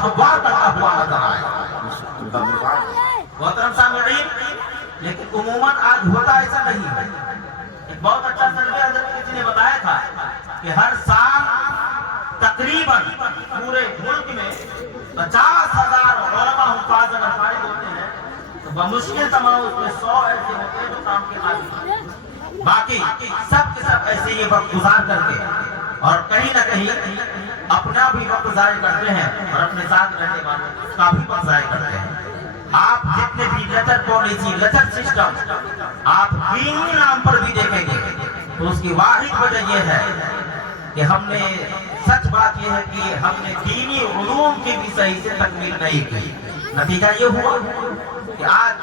हमवार करता हुआ नजर आएगा। मोहतरम सामईन, लेकिन उमूमन आज होता ऐसा नहीं है। एक बहुत अच्छा सर्वे हजरत किसी ने बताया था कि हर साल तकरीबन पूरे मुल्क में 50,000 उलमा हुफ़ाज़ अगर फारिग होते हैं तो बमुश्किल तमाम उसमें 100 ऐसे होते हैं जो काम के काबिल हैं। बाकी सब के सब ऐसे ये वक्त गुजार करके और कहीं ना कहीं अपना भी वक्त ज़ाया करते हैं और अपने साथ रहने वालों का भी वक्त ज़ाया करते हैं। आप जितने भी लेटर पॉलिसी, लेटर सिस्टम आप दीनी नाम पर भी देखेंगे तो उसकी वाहिद वजह यह है कि हमने, सच बात यह है कि हमने दीनी उलूम की भी सही से तकमील नहीं की। नतीजा ये हुआ कि आज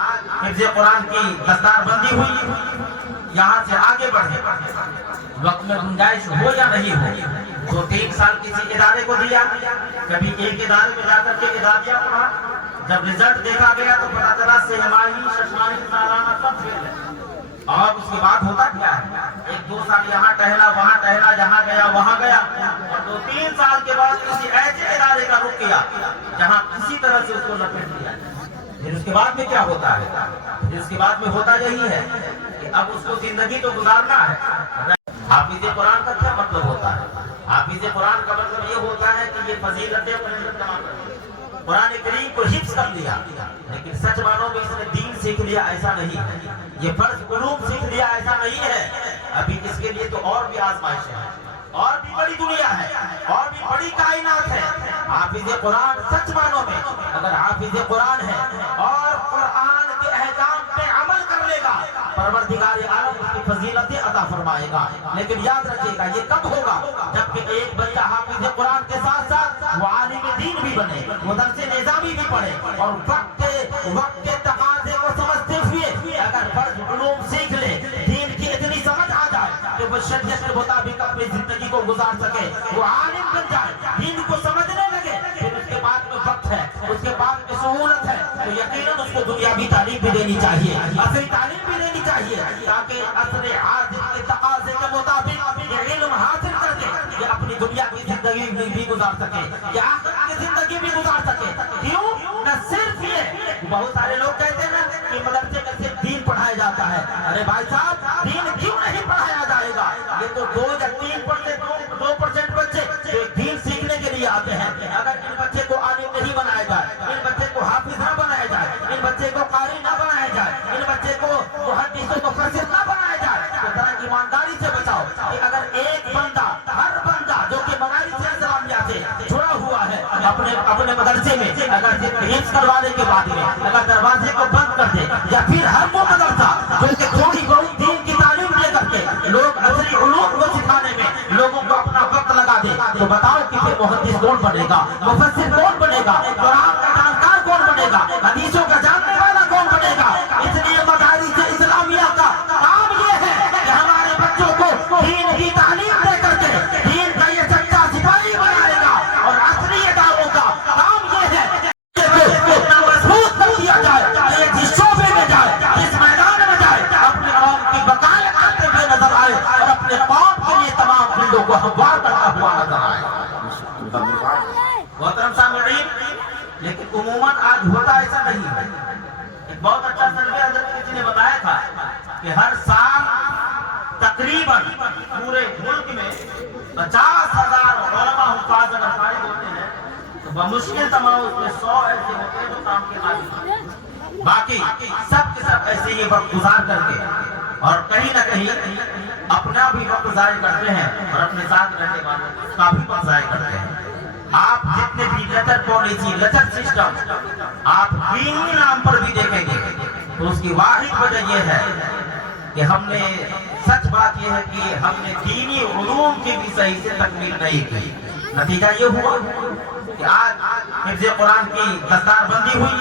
हिफ्ज़ कुरान की दस्तारबंदी हुई, यहाँ से आगे बढ़े वक्त में गुंजाइश हो या नहीं हो, 2-3 साल किसी इदारे को दिया, कभी एक इदारे में जाकर के इदारिया पढ़ा, जब रिजल्ट देखा गया तो पता चला सेहमाही, शशमाही, सालाना सब फेल है। और उसके बाद होता क्या है, 1-2 साल यहाँ टहला, वहाँ टहला, जहाँ गया वहाँ गया, और 2-3 साल के बाद किसी ऐसे इदारे का रुख किया जहाँ किसी तरह से उसको लपेट दिया। फिर उसके बाद में क्या होता है, फिर उसके बाद में होता यही है कि अब उसको जिंदगी तो गुजारना है। हाफिज़ कुरान का क्या मतलब होता है? हाफिज़ कुरान का मतलब ये होता है कि ये फजीलतें कुरान करीम को हिफ्ज़ कर लिया, लेकिन सच मानो में इसने दीन सीख लिया ऐसा नहीं है, ये फर्ज उलूम सीख लिया ऐसा नहीं है। अभी इसके लिए तो और भी आजमाइश है, और भी बड़ी दुनिया है, और भी बड़ी कायनात है। हाफिज़ कुरान सच मानो में अगर हाफिज़ कुरान है और कुरान के अहकाम पे अमल कर लेगा, परवरदिगार आलम उसकी फजीलतें अता फरमाएगा। लेकिन याद रखिएगा ये कब होगा, जबकि एक बच्चा हाफिज़ कुरान के साथ साथ वो आलिम दीन भी बने, वो दर्से निज़ामी भी पढ़े, और वक्त के तकाज़े को समझते हुए अगर फर्ज उलूम सीख ले, दीन की इतनी समझ आ जाए कि वो शरीयत के मुताबिक अपनी जिंदगी को गुजार सके, वो आलिम बन जाए, दीन को समझने लगे, फिर उसके बाद में वक्त है, उसके बाद में सहूलत है, तो यकीनन उसको दुनियावी तालीम भी देनी चाहिए, असली तालीम भी देनी चाहिए, ताकि असली हाजिर के तकाज़े के मुताबिक ये इल्म हासिल करके ये अपनी दुनिया की जिंदगी भी गुजार सके, ये आखिरत की जिंदगी भी गुजार सके। क्यों? न सिर्फ ये, बहुत सारे लोग कहते हैं ना कि मदरसे में सिर्फ दीन पढ़ाया जाता है। अरे भाई साहब, दीन क्यों नहीं पढ़ाया जाएगा? ये तो 2 या 3% बच्चे जो दीन सीखने के लिए आते हैं। अगर इन बच्चे को आलिम नहीं बनाया जाए, इन बच्चे को हाफिज ना बनाया जाए, इन बच्चे को कारी ना बनाया जाए, इन बच्चे को मुहद्दिस को मुफस्सिर ना बनाया जाए, तो जरा ईमानदारी से बताओ कि अगर एक बंदा, हर बंदा जो कि मदारिस इस्लामिया से जुड़ा हुआ है, अपने मदरसे में अगर हिफ्ज़ करवाने के बाद में अगर दरवाजे को बंद कर दे, या फिर हर वो मदरसा जो कि थोड़ी बहुत दीन की तालीम दे करके लोग असली उलूम को सिखाने में लोगों को अपना वक्त लगा दे, तो बताओ कि फिर मुहद्दिस कौन बनेगा, मुफस्सिर कौन बनेगा, कुरान का जानकार कौन बनेगा, हदीसों का जानने वाला कौन बनेगा? इसलिए मदारिस इस्लामिया का काम ये है कि हमारे बच्चों को दीन की तालीम दे करके दीन का ये सच्चा सिपाही बनाएगा, और असली इदारों का काम ये है इतना मजबूत कर दिया जाए कि जिस शोबे में जाए, जिस मैदान में जाए, अपने कौम की बकाया करते हुए नजर आए और अपने कौम के लिए तमाम फील्डों को हमवार करता हुआ नजर आए। मोहतरम सामईन, लेकिन उमूमन आज होता ऐसा नहीं है। एक बहुत अच्छा सर्वे हजरत किसी ने बताया था कि हर साल तकरीबन पूरे मुल्क में 50,000 उलमा हुफ़ाज़ अगर फारिग होते हैं तो बमुश्किल तमाम उसमें 100 ऐसे होते हैं जो काम के काबिल हैं। बाकी सब के सब ऐसे ये वक्त गुजार करके और कहीं ना कहीं अपना भी वक्त ज़ाया करते हैं और अपने साथ रहने वालों का भी वक्त ज़ाया करते हैं। आप जितने भी लेटर पॉलिसी, लेटर सिस्टम आप दीनी नाम पर भी देखेंगे तो उसकी वाहिद वजह यह है कि हमने, सच बात यह है कि हमने दीनी उलूम की भी सही से तकमील नहीं की। नतीजा ये हुआ कि आज हिफ्ज़ कुरान की दस्तारबंदी हुई,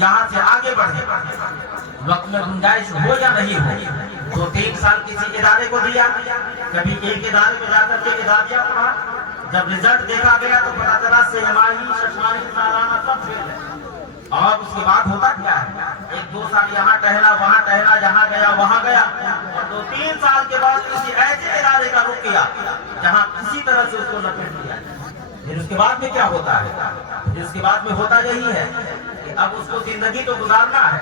यहाँ से आगे बढ़े वक्त में गुंजाइश हो या नहीं हो, 2-3 साल किसी इदारे को दिया, कभी एक इदारे में जाकर के इदारिया पढ़ा, जब रिजल्ट देखा गया तो पता चला सेहमाही, शशमाही, सालाना सब फेल है। और उसके बाद होता क्या है, 1-2 साल यहाँ टहला, वहाँ टहला, जहाँ गया वहाँ गया, और 2-3 साल के बाद किसी ऐसे इदारे का रुख किया जहाँ किसी तरह से उसको लपेट दिया। پھر اس کے بعد میں کیا ہوتا ہے؟ پھر اس کے بعد میں ہوتا یہی ہے کہ اب اس کو زندگی تو گزارنا ہے.